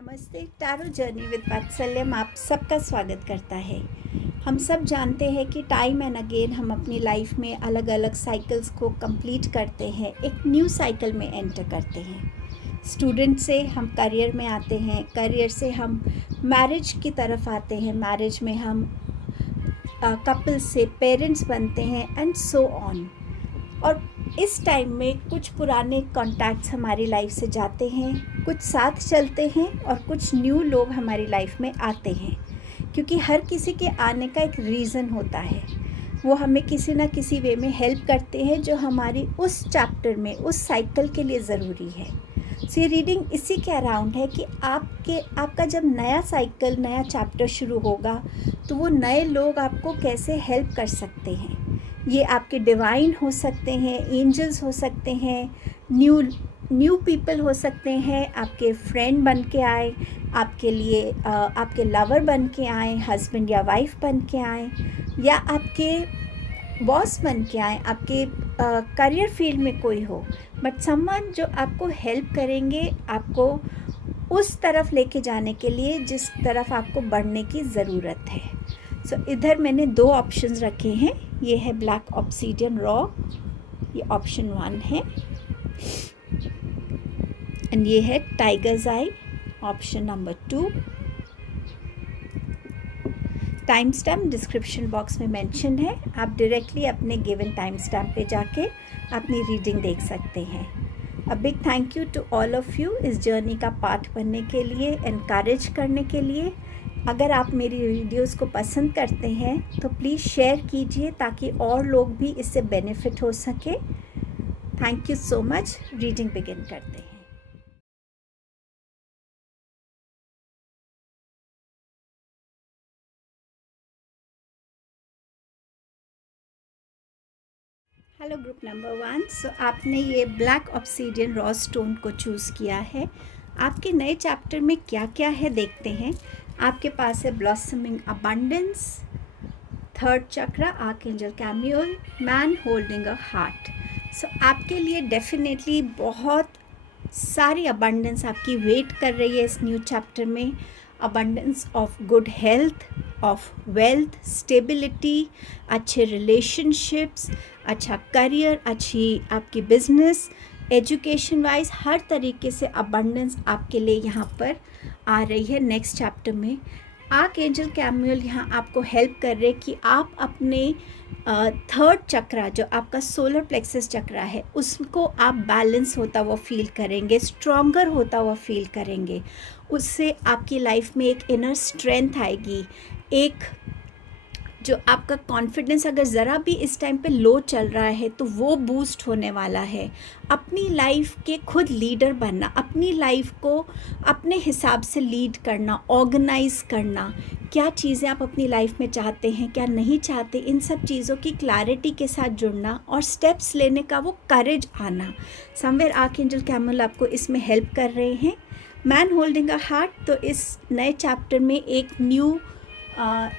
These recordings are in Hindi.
नमस्ते। टैरो जर्नी विद वात्सल्यम आप सबका स्वागत करता है। हम सब जानते हैं कि टाइम एंड अगेन हम अपनी लाइफ में अलग अलग साइकिल्स को कंप्लीट करते हैं, एक न्यू साइकिल में एंटर करते हैं। स्टूडेंट से हम करियर में आते हैं, करियर से हम मैरिज की तरफ आते हैं, मैरिज में हम कपल से पेरेंट्स बनते हैं एंड सो ऑन। और इस टाइम में कुछ पुराने कॉन्टैक्ट्स हमारी लाइफ से जाते हैं, कुछ साथ चलते हैं और कुछ न्यू लोग हमारी लाइफ में आते हैं, क्योंकि हर किसी के आने का एक रीज़न होता है। वो हमें किसी ना किसी वे में हेल्प करते हैं जो हमारी उस चैप्टर में, उस साइकिल के लिए ज़रूरी है। सो ये रीडिंग इसी के अराउंड है कि आपका जब नया साइकिल, नया चैप्टर शुरू होगा तो वो नए लोग आपको कैसे हेल्प कर सकते हैं। ये आपके डिवाइन हो सकते हैं, एंजल्स हो सकते हैं, न्यू पीपल हो सकते हैं, आपके फ्रेंड बन के आए, आपके लिए आपके लवर बन के आए, हस्बैंड या वाइफ बन के आए, या आपके बॉस बन के आए, आपके करियर फील्ड में कोई हो, बट समवन जो आपको हेल्प करेंगे, आपको उस तरफ लेके जाने के लिए जिस तरफ आपको बढ़ने की ज़रूरत है। सो इधर मैंने दो ऑप्शंस रखे हैं। ये है ब्लैक ऑब्सीडियन रॉ, ये ऑप्शन 1 है, एंड ये है tiger's eye, option number 2। Timestamp description box में मेंशन है, आप डायरेक्टली अपने गिवन टाइम स्टैम्प पे जाके अपनी रीडिंग देख सकते हैं। A big thank you to all of you इस जर्नी का पार्ट बनने के लिए, एनकरेज करने के लिए। अगर आप मेरी वीडियोस को पसंद करते हैं तो प्लीज़ शेयर कीजिए ताकि और लोग भी इससे बेनिफिट हो सके। Thank you so much. Reading begin करते हैं। Hello group number 1। सो आपने ये ब्लैक ऑब्सीडियन रॉ स्टोन को चूज़ किया है। आपके नए चैप्टर में क्या क्या है देखते हैं। आपके पास है blossoming abundance, third chakra, archangel Camael, man holding a heart. So आपके लिए डेफिनेटली बहुत सारी अबंडेंस आपकी वेट कर रही है इस न्यू चैप्टर में। Abundance of good health, of wealth, stability, अच्छे रिलेशनशिप्स, अच्छा करियर, अच्छी आपकी बिजनेस, एजुकेशन वाइज हर तरीके से अबंडेंस आपके लिए यहाँ पर आ रही है नेक्स्ट चैप्टर में। आर्कएंजल कैमियल यहाँ आपको हेल्प कर रहे कि आप अपने थर्ड चक्रा, जो आपका सोलर प्लेक्सस चक्रा है, उसको आप बैलेंस होता हुआ फील करेंगे, स्ट्रॉन्गर होता हुआ फील करेंगे। उससे आपकी लाइफ में एक इनर स्ट्रेंथ आएगी, एक जो आपका कॉन्फिडेंस अगर ज़रा भी इस टाइम पे लो चल रहा है तो वो बूस्ट होने वाला है। अपनी लाइफ के खुद लीडर बनना, अपनी लाइफ को अपने हिसाब से लीड करना, ऑर्गेनाइज करना, क्या चीज़ें आप अपनी लाइफ में चाहते हैं, क्या नहीं चाहते, इन सब चीज़ों की क्लैरिटी के साथ जुड़ना और स्टेप्स लेने का वो करेज आना। समवेयर आर्कएंजल कैमियल आपको इसमें हेल्प कर रहे हैं। मैन होल्डिंग अ हार्ट, तो इस नए चैप्टर में एक न्यू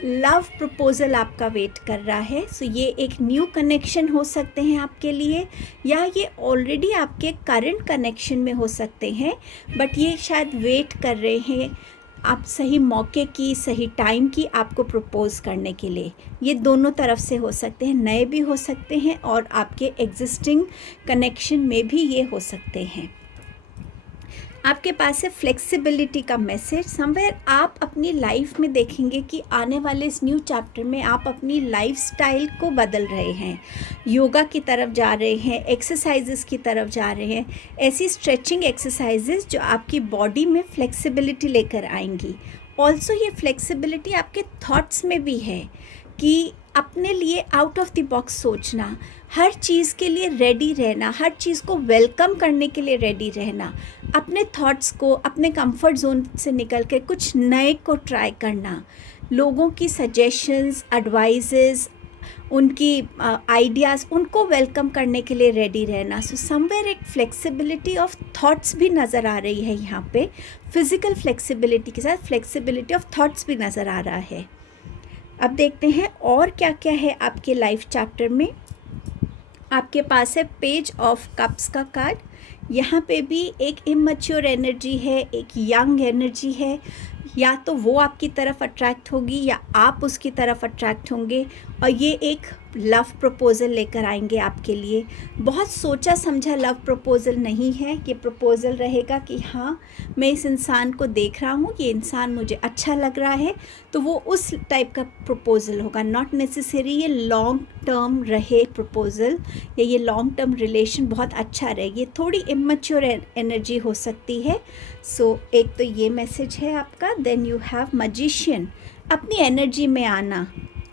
लव प्रपोज़ल आपका वेट कर रहा है। सो ये एक न्यू कनेक्शन हो सकते हैं आपके लिए, या ये ऑलरेडी आपके करंट कनेक्शन में हो सकते हैं, बट ये शायद वेट कर रहे हैं आप सही मौके की, सही टाइम की आपको प्रपोज़ करने के लिए। ये दोनों तरफ से हो सकते हैं, नए भी हो सकते हैं और आपके एग्जिस्टिंग कनेक्शन में भी ये हो सकते हैं। आपके पास है फ्लेक्सिबिलिटी का मैसेज। समवेयर आप अपनी लाइफ में देखेंगे कि आने वाले इस न्यू चैप्टर में आप अपनी लाइफस्टाइल को बदल रहे हैं, योगा की तरफ जा रहे हैं, एक्सरसाइजेस की तरफ जा रहे हैं, ऐसी स्ट्रेचिंग एक्सरसाइजेस जो आपकी बॉडी में फ्लेक्सिबिलिटी लेकर आएंगी। ऑल्सो ये फ्लेक्सिबिलिटी आपके थॉट्स में भी है कि अपने लिए आउट ऑफ द बॉक्स सोचना, हर चीज़ के लिए रेडी रहना, हर चीज़ को वेलकम करने के लिए रेडी रहना, अपने थॉट्स को, अपने कंफर्ट जोन से निकल के कुछ नए को ट्राई करना, लोगों की सजेशंस, एडवाइजेस, उनकी आइडियाज़, उनको वेलकम करने के लिए रेडी रहना। सो समवेयर एक फ्लेक्सिबिलिटी ऑफ थॉट्स भी नज़र आ रही है यहाँ पे। फिज़िकल फ्लेक्सिबिलिटी के साथ फ्लेक्सिबिलिटी ऑफ थॉट्स भी नज़र आ रहा है। अब देखते हैं और क्या क्या है आपके लाइफ चैप्टर में। आपके पास है पेज ऑफ कप्स का कार्ड। यहाँ पे भी एक इमैच्योर एनर्जी है, एक यंग एनर्जी है। या तो वो आपकी तरफ अट्रैक्ट होगी या आप उसकी तरफ अट्रैक्ट होंगे, और ये एक लव प्रपोज़ल लेकर आएंगे आपके लिए। बहुत सोचा समझा लव प्रपोज़ल नहीं है, ये प्रपोज़ल रहेगा कि हाँ, मैं इस इंसान को देख रहा हूँ, ये इंसान मुझे अच्छा लग रहा है, तो वो उस टाइप का प्रपोज़ल होगा। नॉट नेसेसरी ये लॉन्ग टर्म रहे प्रपोज़ल, या ये लॉन्ग टर्म रिलेशन बहुत अच्छा रहे, ये थोड़ी इमैच्योर एनर्जी हो सकती है। सो एक तो ये मैसेज है आपका। देन यू हैव मैजिशियन, अपनी एनर्जी में आना,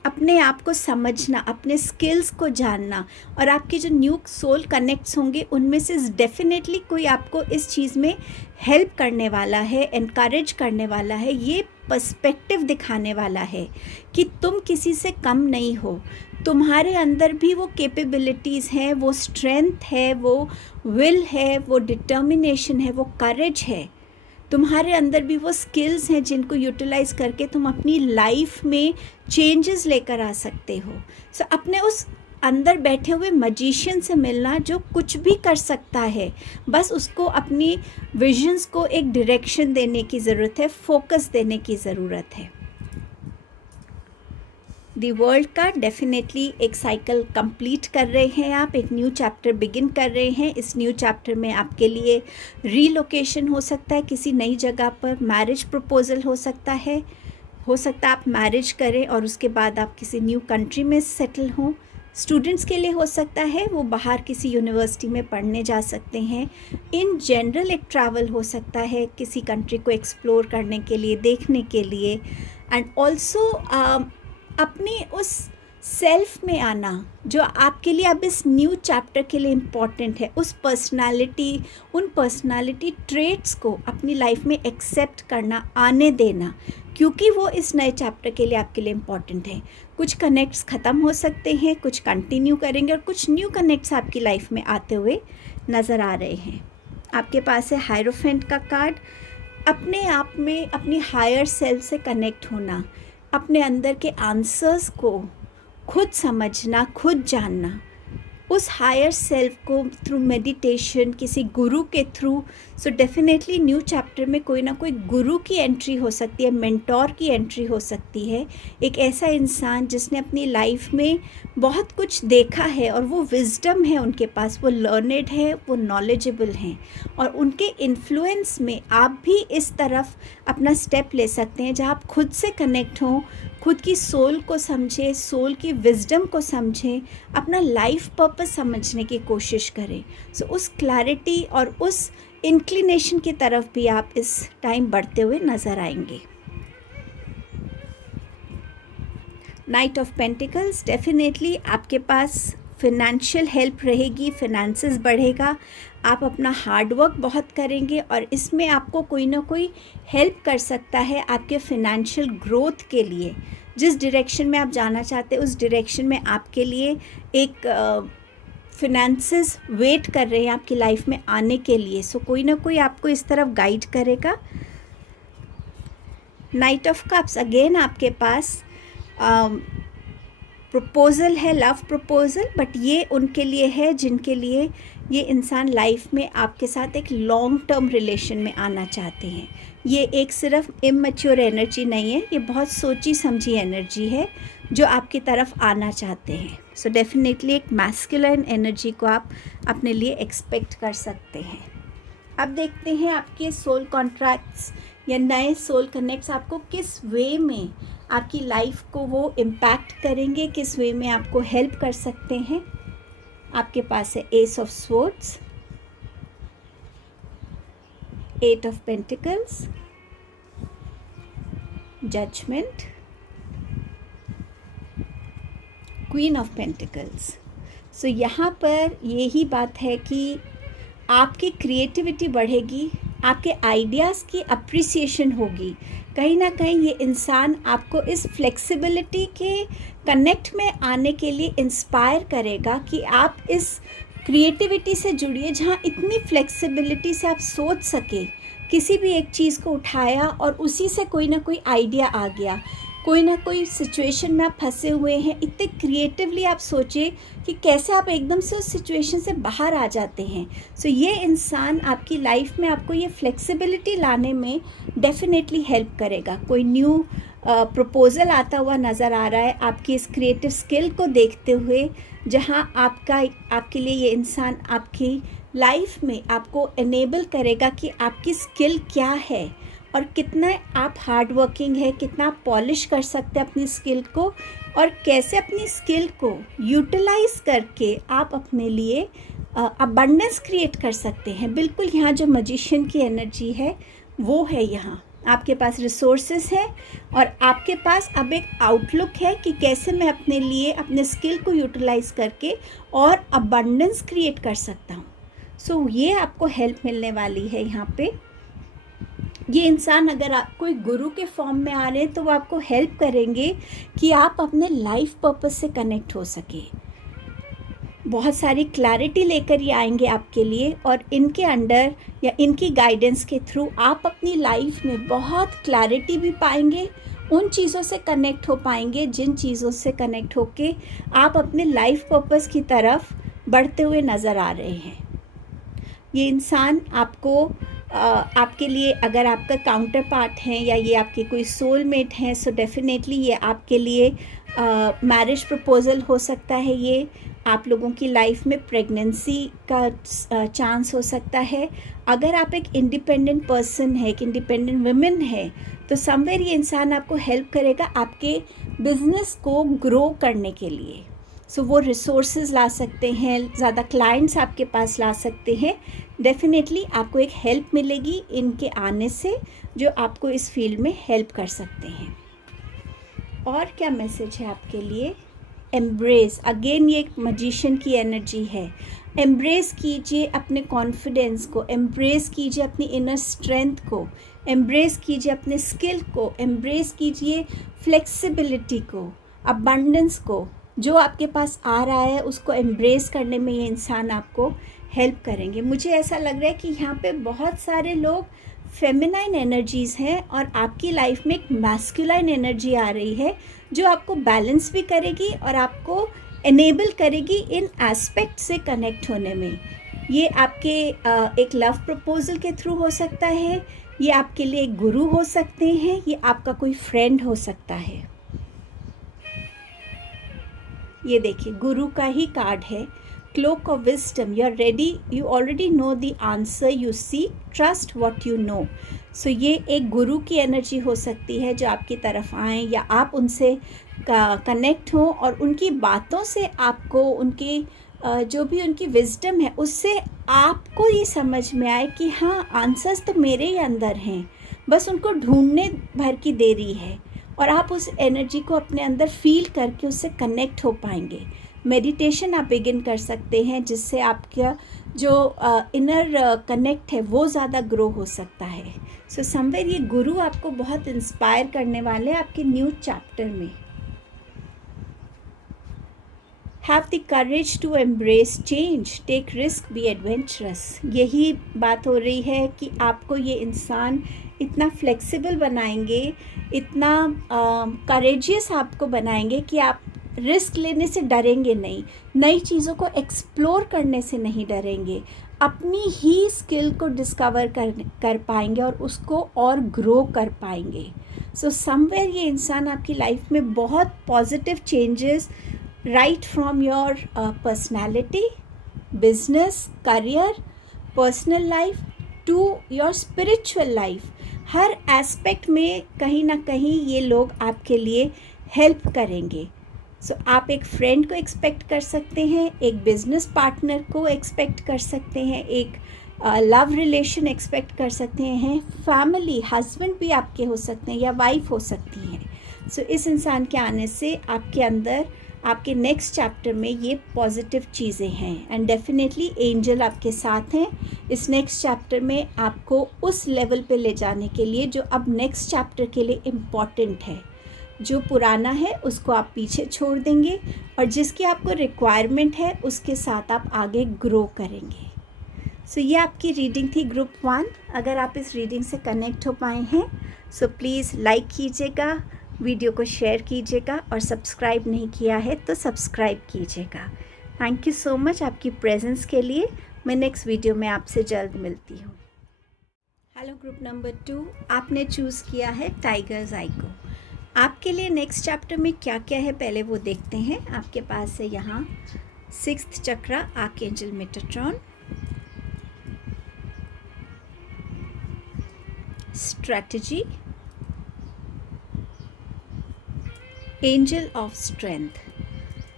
अपने आप को समझना, अपने स्किल्स को जानना, और आपके जो न्यू सोल कनेक्ट्स होंगे उनमें से डेफिनेटली कोई आपको इस चीज़ में हेल्प करने वाला है, एनकरेज करने वाला है, ये पर्सपेक्टिव दिखाने वाला है कि तुम किसी से कम नहीं हो, तुम्हारे अंदर भी वो कैपेबिलिटीज़ हैं, वो स्ट्रेंथ है, वो विल है, वो डिटर्मिनेशन है, वो करेज है, तुम्हारे अंदर भी वो स्किल्स हैं जिनको यूटिलाइज़ करके तुम अपनी लाइफ में चेंजेस लेकर आ सकते हो। सो अपने उस अंदर बैठे हुए मैजिशियन से मिलना जो कुछ भी कर सकता है, बस उसको अपनी विजन्स को एक डायरेक्शन देने की ज़रूरत है, फोकस देने की ज़रूरत है। दी वर्ल्ड का डेफिनेटली एक साइकिल कंप्लीट कर रहे हैं आप, एक न्यू चैप्टर बिगिन कर रहे हैं। इस न्यू चैप्टर में आपके लिए रीलोकेशन हो सकता है किसी नई जगह पर, मैरिज प्रपोज़ल हो सकता है आप मैरिज करें और उसके बाद आप किसी न्यू कंट्री में सेटल हों। स्टूडेंट्स के लिए हो सकता है वो बाहर किसी यूनिवर्सिटी में पढ़ने जा सकते हैं। इन जनरल एक ट्रैवल हो सकता है किसी कंट्री को एक्सप्लोर करने के लिए, देखने के लिए। एंड ऑल्सो अपनी उस सेल्फ में आना जो आपके लिए अब इस न्यू चैप्टर के लिए इम्पॉर्टेंट है, उस पर्सनालिटी, उन पर्सनालिटी ट्रेट्स को अपनी लाइफ में एक्सेप्ट करना, आने देना, क्योंकि वो इस नए चैप्टर के लिए आपके लिए इम्पॉर्टेंट है। कुछ कनेक्ट्स ख़त्म हो सकते हैं, कुछ कंटिन्यू करेंगे, और कुछ न्यू कनेक्ट्स आपकी लाइफ में आते हुए नज़र आ रहे हैं। आपके पास है हायरोफेंट का कार्ड। अपने आप में अपनी हायर सेल्फ से कनेक्ट होना, अपने अंदर के आंसर्स को खुद समझना, खुद जानना, उस हायर सेल्फ को थ्रू मेडिटेशन, किसी गुरु के through. So definitely new chapter में कोई ना कोई गुरु की एंट्री हो सकती है, मेंटोर की एंट्री हो सकती है, एक ऐसा इंसान जिसने अपनी लाइफ में बहुत कुछ देखा है और वो विजडम है उनके पास, वो लर्नेड है, वो नॉलेजेबल हैं, और उनके इन्फ्लुएंस में आप भी इस तरफ अपना स्टेप ले सकते हैं जहाँ आप खुद से कनेक्ट हों, खुद की सोल को समझें, सोल की विजडम को समझें, अपना लाइफ पर्पस समझने की कोशिश करें। सो उस क्लैरिटी और उस इंक्लिनेशन की तरफ भी आप इस टाइम बढ़ते हुए नज़र आएंगे। नाइट ऑफ पेंटिकल्स, डेफिनेटली आपके पास फिनेंशियल हेल्प रहेगी, फिनेंसेस बढ़ेगा, आप अपना हार्ड वर्क बहुत करेंगे, और इसमें आपको कोई ना कोई हेल्प कर सकता है आपके फिनेंशियल ग्रोथ के लिए। जिस डायरेक्शन में आप जाना चाहते हैं उस डायरेक्शन में आपके लिए एक फिनेंसेस वेट कर रहे हैं आपकी लाइफ में आने के लिए। सो कोई ना कोई आपको इस तरफ गाइड करेगा। नाइट ऑफ कप्स, अगेन आपके पास प्रपोज़ल है, लव प्रपोज़ल, बट ये उनके लिए है जिनके लिए ये इंसान लाइफ में आपके साथ एक लॉन्ग टर्म रिलेशन में आना चाहते हैं। ये एक सिर्फ इमैच्योर एनर्जी नहीं है, ये बहुत सोची समझी एनर्जी है जो आपकी तरफ आना चाहते हैं। सो डेफिनेटली एक मैस्कुलिन एनर्जी को आप अपने लिए एक्सपेक्ट कर सकते हैं। अब देखते हैं आपके सोल कॉन्ट्रैक्ट्स या नए सोल कनेक्ट्स आपको किस वे में आपकी लाइफ को वो इम्पैक्ट करेंगे, किस वे में आपको हेल्प कर सकते हैं। आपके पास है ace of swords, 8 of pentacles, judgement, queen of pentacles. So यहाँ पर यही बात है कि आपकी क्रिएटिविटी बढ़ेगी, आपके आइडियाज़ की अप्रिसिएशन होगी। कहीं ना कहीं ये इंसान आपको इस फ्लेक्सिबिलिटी के कनेक्ट में आने के लिए इंस्पायर करेगा कि आप इस क्रिएटिविटी से जुड़िए जहाँ इतनी फ्लेक्सिबिलिटी से आप सोच सके, किसी भी एक चीज़ को उठाया और उसी से कोई ना कोई आइडिया आ गया। कोई ना कोई सिचुएशन में आप फंसे हुए हैं, इतने क्रिएटिवली आप सोचिए कि कैसे आप एकदम से उस सिचुएशन से बाहर आ जाते हैं। सो ये इंसान आपकी लाइफ में आपको ये फ्लेक्सिबिलिटी लाने में डेफिनेटली हेल्प करेगा। कोई न्यू प्रपोज़ल आता हुआ नज़र आ रहा है आपकी इस क्रिएटिव स्किल को देखते हुए, जहां आपके लिए ये इंसान आपकी लाइफ में आपको एनेबल करेगा कि आपकी स्किल क्या है और कितना आप हार्ड वर्किंग है, कितना आप पॉलिश कर सकते हैं अपनी स्किल को, और कैसे अपनी स्किल को यूटिलाइज करके आप अपने लिए अबंडेंस क्रिएट कर सकते हैं। बिल्कुल यहाँ जो मजिशियन की एनर्जी है वो है। यहाँ आपके पास रिसोर्सेस है और आपके पास अब एक आउटलुक है कि कैसे मैं अपने लिए अपने स्किल को यूटिलाइज करके और अबंडेंस क्रिएट कर सकता हूँ। सो ये आपको हेल्प मिलने वाली है। यहाँ पे ये इंसान अगर आप कोई गुरु के फॉर्म में आ रहे हैं तो वो आपको हेल्प करेंगे कि आप अपने लाइफ पर्पस से कनेक्ट हो सके। बहुत सारी क्लैरिटी लेकर ये आएंगे आपके लिए, और इनके अंडर या इनकी गाइडेंस के थ्रू आप अपनी लाइफ में बहुत क्लैरिटी भी पाएंगे, उन चीज़ों से कनेक्ट हो पाएंगे जिन चीज़ों से कनेक्ट होके आप अपने लाइफ पर्पस की तरफ बढ़ते हुए नज़र आ रहे हैं। ये इंसान आपको आपके लिए, अगर आपका काउंटर पार्ट है या ये आपके कोई सोलमेट हैं, सो डेफिनेटली ये आपके लिए मैरिज प्रपोज़ल हो सकता है। ये आप लोगों की लाइफ में प्रेगनेंसी का चांस हो सकता है। अगर आप एक इंडिपेंडेंट पर्सन है, एक इंडिपेंडेंट वुमेन है, तो समवेयर ये इंसान आपको हेल्प करेगा आपके बिजनेस को ग्रो करने के लिए। सो वो रिसोर्सेज ला सकते हैं, ज़्यादा क्लाइंट्स आपके पास ला सकते हैं। डेफिनेटली आपको एक हेल्प मिलेगी इनके आने से, जो आपको इस फील्ड में हेल्प कर सकते हैं। और क्या मैसेज है आपके लिए? एम्ब्रेस, अगेन ये एक मजिशियन की एनर्जी है। एम्ब्रेस कीजिए अपने कॉन्फिडेंस को, एम्ब्रेस कीजिए अपनी इनर स्ट्रेंथ को, एम्ब्रेस कीजिए अपने स्किल को, एम्ब्रेस कीजिए फ्लेक्सिबिलिटी को, अबंडेंस को। जो आपके पास आ रहा है उसको एम्ब्रेस करने में ये इंसान आपको हेल्प करेंगे। मुझे ऐसा लग रहा है कि यहाँ पे बहुत सारे लोग फेमिनाइन एनर्जीज़ हैं और आपकी लाइफ में एक मैस्कुलाइन एनर्जी आ रही है, जो आपको बैलेंस भी करेगी और आपको एनेबल करेगी इन एस्पेक्ट से कनेक्ट होने में। ये आपके एक लव प्रपोजल के थ्रू हो सकता है, ये आपके लिए एक गुरु हो सकते हैं, ये आपका कोई फ्रेंड हो सकता है। ये देखिए गुरु का ही कार्ड है, cloak of wisdom. You are ready, you already know the answer you seek, trust what you know. So ये एक गुरु की एनर्जी हो सकती है जो आपकी तरफ आए, या आप उनसे कनेक्ट हो और उनकी बातों से आपको उनकी जो भी उनकी विजडम है उससे आपको ये समझ में आए कि हाँ, आंसर्स तो मेरे ही अंदर हैं, बस उनको ढूंढने भर की देरी है, और आप उस एनर्जी को अपने अंदर फील करके उससे कनेक्ट हो पाएंगे। मेडिटेशन आप बिगिन कर सकते हैं, जिससे आपका जो इनर कनेक्ट है वो ज़्यादा ग्रो हो सकता है। सो समवेयर ये गुरु आपको बहुत इंस्पायर करने वाले हैं आपके न्यू चैप्टर में। Have the courage to embrace change, take risk, be adventurous. यही बात हो रही है कि आपको ये इंसान इतना फ्लेक्सिबल बनाएंगे, इतना करेजियस आपको बनाएंगे कि आप रिस्क लेने से डरेंगे नहीं, नई चीज़ों को एक्सप्लोर करने से नहीं डरेंगे, अपनी ही स्किल को डिस्कवर कर पाएंगे और उसको और ग्रो कर पाएंगे। सो समवेयर ये इंसान आपकी लाइफ में बहुत positive changes, right from your personality, business, career, personal life to your spiritual life, हर एस्पेक्ट में कहीं ना कहीं ये लोग आपके लिए हेल्प करेंगे। सो आप एक फ्रेंड को एक्सपेक्ट कर सकते हैं, एक बिजनेस पार्टनर को एक्सपेक्ट कर सकते हैं, एक लव रिलेशन एक्सपेक्ट कर सकते हैं, फैमिली, हस्बैंड भी आपके हो सकते हैं या वाइफ हो सकती हैं। सो इस इंसान के आने से आपके अंदर, आपके नेक्स्ट चैप्टर में ये पॉजिटिव चीज़ें हैं, एंड डेफिनेटली एंजल आपके साथ हैं इस नेक्स्ट चैप्टर में आपको उस लेवल पे ले जाने के लिए जो अब नेक्स्ट चैप्टर के लिए इम्पॉर्टेंट है। जो पुराना है उसको आप पीछे छोड़ देंगे और जिसकी आपको रिक्वायरमेंट है उसके साथ आप आगे ग्रो करेंगे। सो ये आपकी रीडिंग थी ग्रुप 1। अगर आप इस रीडिंग से कनेक्ट हो पाए हैं सो प्लीज़ लाइक कीजिएगा, वीडियो को शेयर कीजिएगा और सब्सक्राइब नहीं किया है तो सब्सक्राइब कीजिएगा। थैंक यू सो मच आपकी प्रेजेंस के लिए। मैं नेक्स्ट वीडियो में आपसे जल्द मिलती हूँ। हेलो ग्रुप नंबर 2, आपने चूज़ किया है टाइगर्स आई को। आपके लिए नेक्स्ट चैप्टर में क्या क्या है पहले वो देखते हैं। आपके पास है यहाँ 6th chakra archangel Metatron, strategy, angel of strength.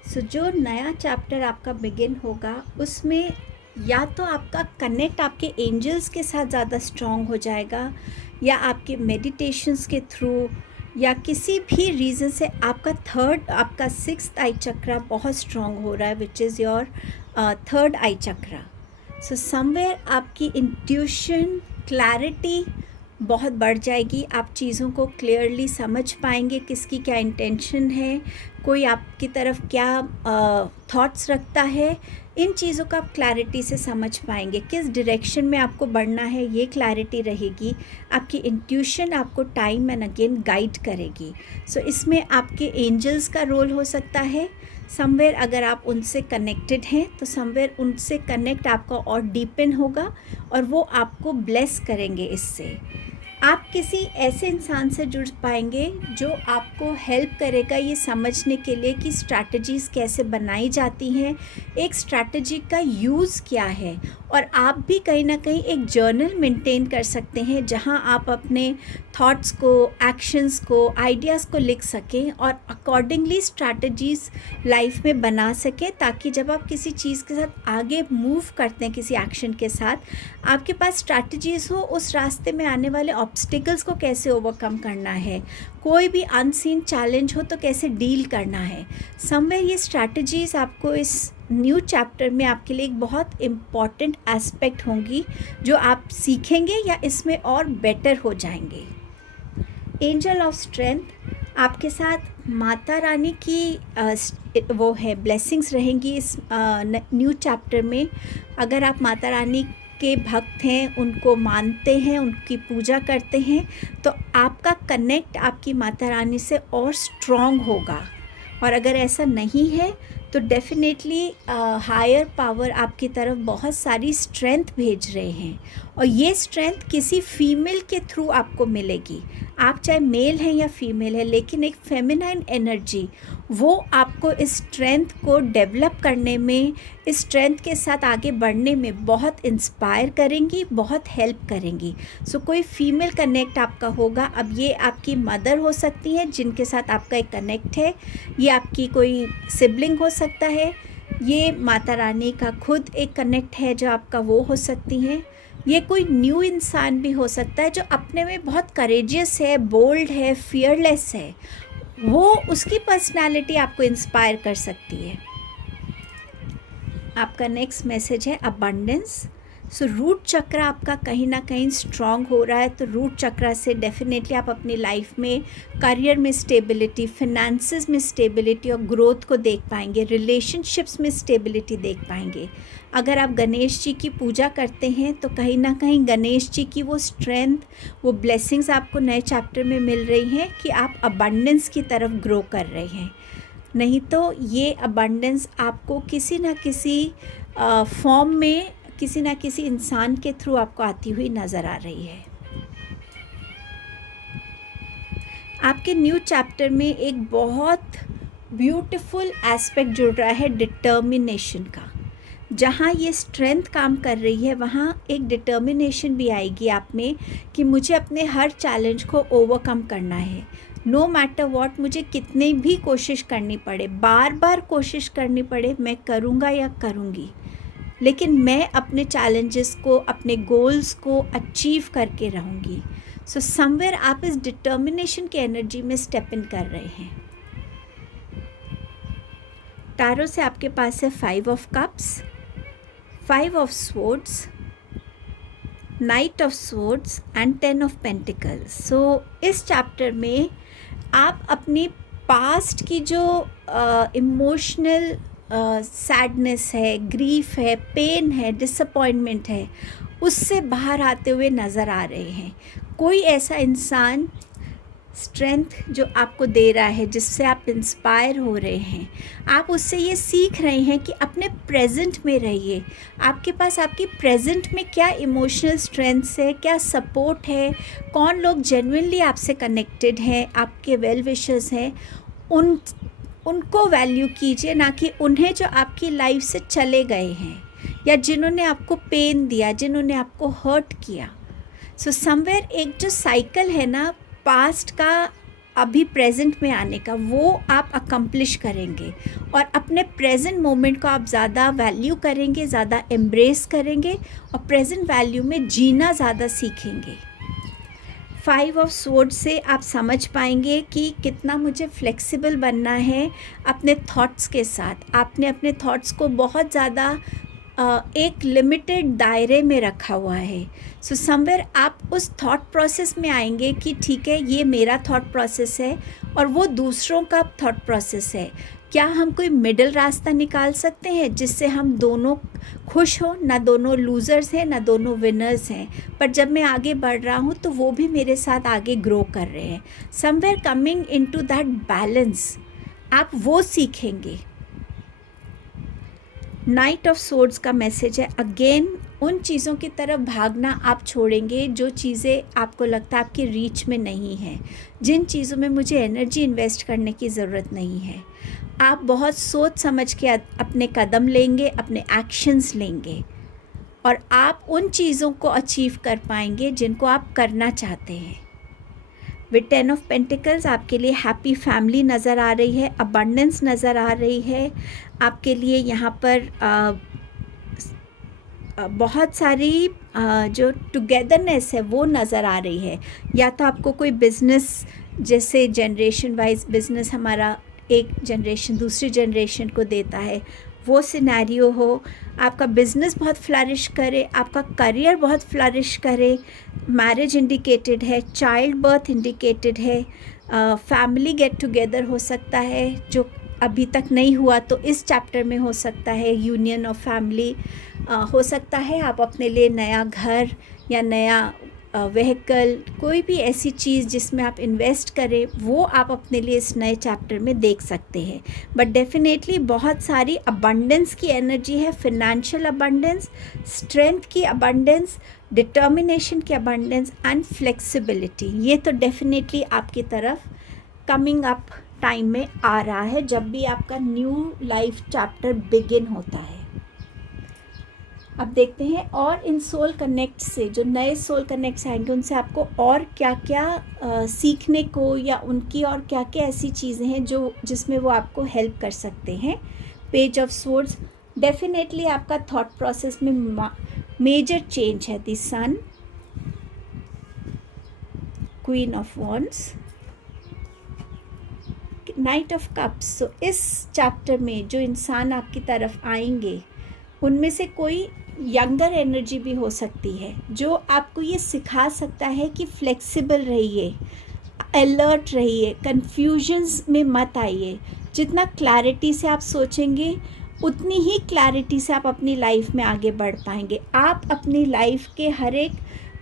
So जो नया चैप्टर आपका बिगिन होगा उसमें या तो आपका कनेक्ट आपके एंजल्स के साथ ज़्यादा स्ट्रॉन्ग हो जाएगा, या आपके मेडिटेशंस के थ्रू, या किसी भी रीज़न से आपका 6th आई चक्रा बहुत स्ट्रॉन्ग हो रहा है, which is your 3rd I chakra. So somewhere आपकी इंट्यूशन क्लैरिटी बहुत बढ़ जाएगी। आप चीज़ों को क्लियरली समझ पाएंगे, किसकी क्या इंटेंशन है, कोई आपकी तरफ क्या थॉट्स रखता है। इन चीज़ों को आप क्लैरिटी से समझ पाएंगे। किस डायरेक्शन में आपको बढ़ना है ये क्लैरिटी रहेगी। आपकी इंट्यूशन आपको टाइम एंड अगेन गाइड करेगी। सो इसमें आपके एंजल्स का रोल हो सकता है। समवेयर अगर आप उनसे कनेक्टेड हैं तो समवेयर उनसे कनेक्ट आपका और डीपन होगा और वो आपको ब्लेस करेंगे। इससे आप किसी ऐसे इंसान से जुड़ पाएंगे जो आपको हेल्प करेगा ये समझने के लिए कि स्ट्रैटेजीज़ कैसे बनाई जाती हैं, एक स्ट्रैटेजी का यूज़ क्या है। और आप भी कहीं ना कहीं एक जर्नल मेंटेन कर सकते हैं जहां आप अपने थॉट्स को, एक्शंस को, आइडियाज़ को लिख सकें और अकॉर्डिंगली स्ट्रैटेजीज़ लाइफ में बना सकें, ताकि जब आप किसी चीज़ के साथ आगे मूव करते हैं, किसी एक्शन के साथ, आपके पास स्ट्रैटेजीज़ हो उस रास्ते में आने वाले ऑब्स्टिकल्स को कैसे ओवरकम करना है, कोई भी अनसीन चैलेंज हो तो कैसे डील करना है। समवेयर ये स्ट्रैटेजीज़ आपको इस न्यू चैप्टर में आपके लिए एक बहुत इम्पॉर्टेंट एस्पेक्ट होंगी जो आप सीखेंगे या इसमें और बेटर हो जाएंगे। एंजल ऑफ स्ट्रेंथ आपके साथ माता रानी की वो है ब्लेसिंग्स रहेंगी इस न्यू चैप्टर में। अगर आप माता रानी के भक्त हैं, उनको मानते हैं, उनकी पूजा करते हैं, तो आपका कनेक्ट आपकी माता रानी से और स्ट्रॉन्ग होगा। और अगर ऐसा नहीं है तो डेफिनेटली हायर पावर आपकी तरफ बहुत सारी स्ट्रेंथ भेज रहे हैं, और ये स्ट्रेंथ किसी फीमेल के थ्रू आपको मिलेगी। आप चाहे मेल हैं या फीमेल है, लेकिन एक फेमिनाइन एनर्जी वो आपको इस स्ट्रेंथ को डेवलप करने में, इस स्ट्रेंथ के साथ आगे बढ़ने में बहुत इंस्पायर करेंगी, बहुत हेल्प करेंगी। सो कोई फीमेल कनेक्ट आपका होगा। अब ये आपकी मदर हो सकती है जिनके साथ आपका एक कनेक्ट है, ये आपकी कोई सिबलिंग हो सकता है, ये माता रानी का खुद एक कनेक्ट है जो आपका वो हो सकती हैं, ये कोई न्यू इंसान भी हो सकता है जो अपने में बहुत करेजियस है, बोल्ड है, फियरलेस है। वो उसकी पर्सनालिटी आपको इंस्पायर कर सकती है। आपका नेक्स्ट मैसेज है अबंडेंस। सो रूट चक्र आपका कहीं ना कहीं स्ट्रॉन्ग हो रहा है, तो रूट चक्र से डेफिनेटली आप अपनी लाइफ में करियर में स्टेबिलिटी, फिनेंसेस में स्टेबिलिटी और ग्रोथ को देख पाएंगे, रिलेशनशिप्स में स्टेबिलिटी देख पाएंगे। अगर आप गणेश जी की पूजा करते हैं तो कहीं ना कहीं गणेश जी की वो स्ट्रेंथ, वो ब्लेसिंग्स आपको नए चैप्टर में मिल रही हैं कि आप अबंडेंस की तरफ ग्रो कर रहे हैं। नहीं तो ये अबंडेंस आपको किसी ना किसी फॉर्म में, किसी ना किसी इंसान के थ्रू आपको आती हुई नज़र आ रही है। आपके न्यू चैप्टर में एक बहुत ब्यूटीफुल एस्पेक्ट जुड़ रहा है डिटर्मिनेशन का। जहाँ ये स्ट्रेंथ काम कर रही है वहाँ एक डिटर्मिनेशन भी आएगी आप में कि मुझे अपने हर चैलेंज को ओवरकम करना है। नो मैटर व्हाट, मुझे कितनी भी कोशिश करनी पड़े, बार बार कोशिश करनी पड़े, मैं करूँगा या करूँगी, लेकिन मैं अपने चैलेंजेस को, अपने गोल्स को अचीव करके रहूँगी। सो समवेयर आप इस डिटर्मिनेशन की एनर्जी में स्टेप इन कर रहे हैं। टैरो से आपके पास है 5 of cups, 5 of swords, knight of swords and 10 of pentacles. So इस चैप्टर में आप अपनी पास्ट की जो इमोशनल सैडनेस है, ग्रीफ है, पेन है, डिसअपॉइंटमेंट है, उससे बाहर आते हुए नज़र आ रहे हैं। कोई ऐसा इंसान स्ट्रेंथ जो आपको दे रहा है, जिससे आप इंस्पायर हो रहे हैं, आप उससे ये सीख रहे हैं कि अपने प्रेजेंट में रहिए। आपके पास आपकी प्रेजेंट में क्या इमोशनल स्ट्रेंथ्स है, क्या सपोर्ट है, कौन लोग जेन्युइनली आपसे कनेक्टेड हैं, आपके वेल विशर्स हैं, उनको वैल्यू कीजिए, ना कि उन्हें जो आपकी लाइफ से चले गए हैं या जिन्होंने आपको पेन दिया, जिन्होंने आपको हर्ट किया। सो समवेयर एक जो साइकिल है ना पास्ट का अभी प्रेजेंट में आने का, वो आप अकम्प्लिश करेंगे और अपने प्रेजेंट मोमेंट को आप ज़्यादा वैल्यू करेंगे, ज़्यादा एम्ब्रेस करेंगे और प्रेजेंट वैल्यू में जीना ज़्यादा सीखेंगे। 5 ऑफ स्वॉर्ड्स से आप समझ पाएंगे कि कितना मुझे फ्लेक्सिबल बनना है अपने थॉट्स के साथ। आपने अपने थॉट्स को बहुत ज़्यादा एक लिमिटेड दायरे में रखा हुआ है। सो समवेयर आप उस थॉट प्रोसेस में आएंगे कि ठीक है, ये मेरा थॉट प्रोसेस है और वो दूसरों का थॉट प्रोसेस है। क्या हम कोई मिडिल रास्ता निकाल सकते हैं जिससे हम दोनों खुश हों? ना दोनों लूज़र्स हैं, ना दोनों विनर्स हैं, पर जब मैं आगे बढ़ रहा हूँ तो वो भी मेरे साथ आगे ग्रो कर रहे हैं। Somewhere coming into that balance, आप वो सीखेंगे। नाइट ऑफ सोर्ड्स का मैसेज है अगेन, उन चीज़ों की तरफ भागना आप छोड़ेंगे जो चीज़ें आपको लगता है आपकी रीच में नहीं है, जिन चीज़ों में मुझे एनर्जी इन्वेस्ट करने की ज़रूरत नहीं है। आप बहुत सोच समझ के अपने कदम लेंगे, अपने एक्शंस लेंगे और आप उन चीज़ों को अचीव कर पाएंगे जिनको आप करना चाहते हैं। विद 10 ऑफ पेंटिकल्स आपके लिए हैप्पी फैमिली नज़र आ रही है, अबंडेंस नज़र आ रही है आपके लिए। यहाँ पर बहुत सारी जो टुगेदरनेस है वो नज़र आ रही है। या तो आपको कोई बिज़नेस, जैसे जनरेशन वाइज बिज़नेस हमारा एक जनरेशन दूसरी जनरेशन को देता है, वो सिनेरियो हो, आपका बिज़नेस बहुत फ्लरिश करे, आपका करियर बहुत फ्लरिश करे। मैरिज इंडिकेटेड है, चाइल्ड बर्थ इंडिकेटेड है, फैमिली गेट टुगेदर हो सकता है जो अभी तक नहीं हुआ तो इस चैप्टर में हो सकता है, यूनियन ऑफ फैमिली हो सकता है। आप अपने लिए नया घर या नया व्हीकल, कोई भी ऐसी चीज़ जिसमें आप इन्वेस्ट करें, वो आप अपने लिए इस नए चैप्टर में देख सकते हैं। बट डेफिनेटली बहुत सारी अबंडेंस की एनर्जी है, फिनेंशियल अबंडेंस, स्ट्रेंथ की अबंडेंस, डिटर्मिनेशन की अबंडेंस एंड फ्लेक्सिबिलिटी। ये तो डेफिनेटली आपकी तरफ कमिंग अप टाइम में आ रहा है जब भी आपका न्यू लाइफ चैप्टर बिगिन होता है। अब देखते हैं और इन सोल कनेक्ट से, जो नए सोल कनेक्ट्स आएंगे उनसे आपको और क्या क्या सीखने को, या उनकी और क्या क्या ऐसी चीज़ें हैं जो जिसमें वो आपको हेल्प कर सकते हैं। पेज ऑफ स्वॉर्ड्स, डेफिनेटली आपका थॉट प्रोसेस में मेजर चेंज है। The sun, queen of wands, knight of cups. So इस चैप्टर में जो इंसान आपकी तरफ आएंगे उनमें से कोई यंगर एनर्जी भी हो सकती है जो आपको ये सिखा सकता है कि फ्लेक्सिबल रहिए, अलर्ट रहिए, कन्फ्यूजन्स में मत आइए। जितना क्लैरिटी से आप सोचेंगे उतनी ही क्लैरिटी से आप अपनी लाइफ में आगे बढ़ पाएंगे। आप अपनी लाइफ के हर एक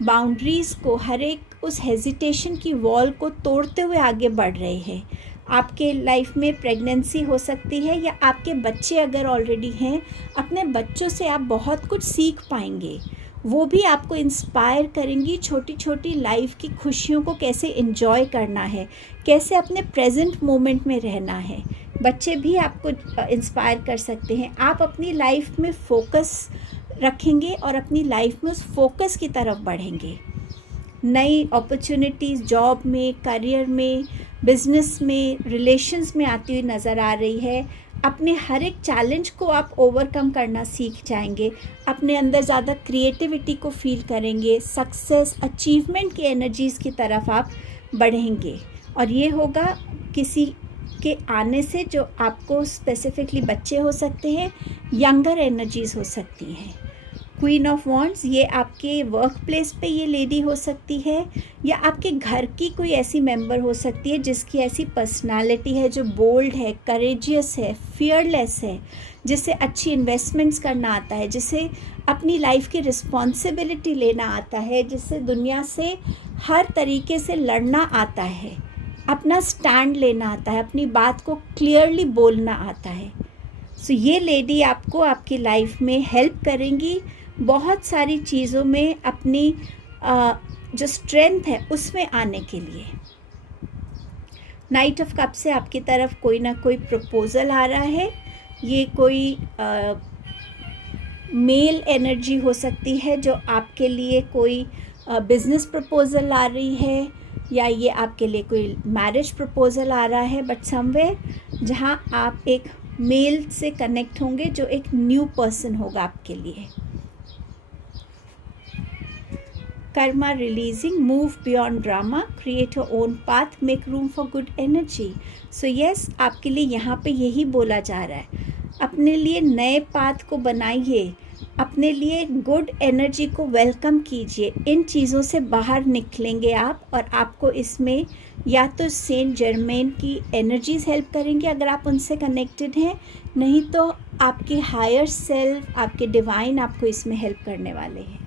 बाउंड्रीज़ को, हर एक उस हेजिटेशन की वॉल को तोड़ते हुए आगे बढ़ रहे हैं। आपके लाइफ में प्रेगनेंसी हो सकती है या आपके बच्चे अगर ऑलरेडी हैं, अपने बच्चों से आप बहुत कुछ सीख पाएंगे। वो भी आपको इंस्पायर करेंगी छोटी छोटी लाइफ की खुशियों को कैसे एंजॉय करना है, कैसे अपने प्रेजेंट मोमेंट में रहना है। बच्चे भी आपको इंस्पायर कर सकते हैं। आप अपनी लाइफ में फोकस रखेंगे और अपनी लाइफ में उस फोकस की तरफ बढ़ेंगे। नई अपॉर्चुनिटीज़ जॉब में, करियर में, बिजनेस में, रिलेशंस में आती हुई नज़र आ रही है। अपने हर एक चैलेंज को आप ओवरकम करना सीख जाएंगे, अपने अंदर ज़्यादा क्रिएटिविटी को फील करेंगे, सक्सेस, अचीवमेंट की एनर्जीज़ की तरफ आप बढ़ेंगे। और ये होगा किसी के आने से जो आपको स्पेसिफिकली बच्चे हो सकते हैं, यंगर एनर्जीज़ हो सकती हैं। क्वीन ऑफ वॉन्ड्स, ये आपके वर्क प्लेस पे ये लेडी हो सकती है या आपके घर की कोई ऐसी मेंबर हो सकती है जिसकी ऐसी पर्सनालिटी है जो बोल्ड है, करेजियस है, फियरलेस है, जिसे अच्छी इन्वेस्टमेंट्स करना आता है, जिसे अपनी लाइफ की रिस्पॉन्सिबिलिटी लेना आता है, जिससे दुनिया से हर तरीके से लड़ना आता है। अपना स्टैंड लेना आता है, अपनी बात को क्लियरली बोलना आता है। सो ये लेडी आपको आपकी लाइफ में हेल्प करेंगी बहुत सारी चीज़ों में, अपनी जो स्ट्रेंथ है उसमें आने के लिए। नाइट ऑफ कप से आपकी तरफ कोई ना कोई प्रपोज़ल आ रहा है। ये कोई मेल एनर्जी हो सकती है जो आपके लिए कोई बिज़नेस प्रपोज़ल आ रही है, या ये आपके लिए कोई मैरिज प्रपोज़ल आ रहा है, बट समवेयर जहाँ आप एक मेल से कनेक्ट होंगे जो एक न्यू पर्सन होगा आपके लिए। Karma releasing, move beyond drama, create your own path, make room for good energy. So yes, आपके लिए यहाँ पे यही बोला जा रहा है, अपने लिए नए पाथ को बनाइए, अपने लिए गुड एनर्जी को वेलकम कीजिए। इन चीज़ों से बाहर निकलेंगे आप, और आपको इसमें या तो सेंट जर्मेन की एनर्जीज हेल्प करेंगी अगर आप उनसे कनेक्टेड हैं, नहीं तो आपके हायर सेल्फ, आपके डिवाइन आपको इसमें हेल्प करने वाले हैं।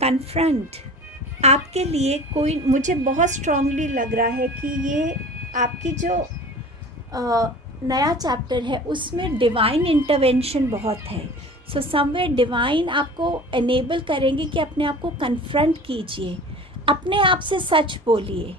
कन्फ्रंट, आपके लिए कोई, मुझे बहुत स्ट्रांगली लग रहा है कि ये आपकी जो नया चैप्टर है उसमें डिवाइन इंटरवेंशन बहुत है। सो समवेयर डिवाइन आपको एनेबल करेंगे कि अपने आप को कन्फ्रंट कीजिए, अपने आप से सच बोलिए।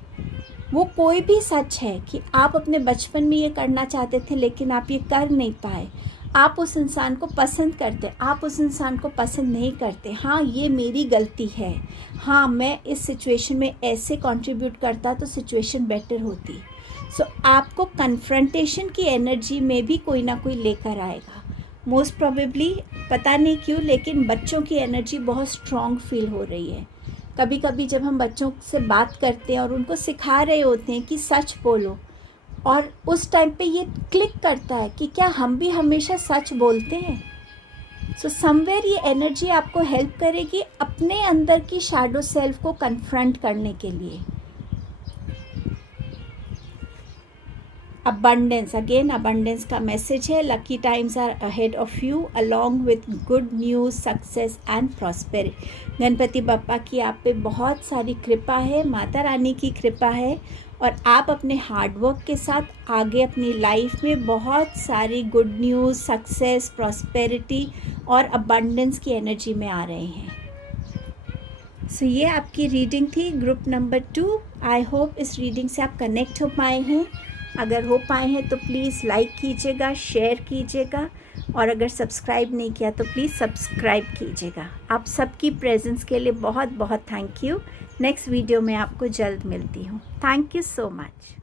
वो कोई भी सच है कि आप अपने बचपन में ये करना चाहते थे लेकिन आप ये कर नहीं पाए, आप उस इंसान को पसंद करते, आप उस इंसान को पसंद नहीं करते, हाँ ये मेरी गलती है, हाँ मैं इस सिचुएशन में ऐसे कंट्रीब्यूट करता तो सिचुएशन बेटर होती। सो आपको कन्फ्रंटेशन की एनर्जी में भी कोई ना कोई लेकर आएगा। मोस्ट प्रोबेबली, पता नहीं क्यों, लेकिन बच्चों की एनर्जी बहुत स्ट्रॉन्ग फील हो रही है। कभी कभी जब हम बच्चों से बात करते हैं और उनको सिखा रहे होते हैं कि सच बोलो, और उस टाइम पे ये क्लिक करता है कि क्या हम भी हमेशा सच बोलते हैं। सो समवेयर ये एनर्जी आपको हेल्प करेगी अपने अंदर की शैडो सेल्फ को कन्फ्रंट करने के लिए। अबंडेंस, अगेन अबंडेंस का मैसेज है। Lucky times are ahead of you along with good news, success and prosperity. Ganpati Bappa की आप पे बहुत सारी कृपा है, माता रानी की कृपा है, और आप अपने हार्डवर्क के साथ आगे अपनी लाइफ में बहुत सारी गुड न्यूज़, सक्सेस, प्रॉस्पेरिटी और अबंडेंस की एनर्जी में आ रहे हैं। सो ये आपकी रीडिंग थी ग्रुप नंबर 2। आई होप इस रीडिंग से आप कनेक्ट हो पाए हैं। अगर हो पाए हैं तो प्लीज़ लाइक कीजिएगा, शेयर कीजिएगा, और अगर सब्सक्राइब नहीं किया तो प्लीज़ सब्सक्राइब कीजिएगा। आप सबकी प्रेजेंस के लिए बहुत बहुत थैंक यू। नेक्स्ट वीडियो में आपको जल्द मिलती हूँ। Thank you so much.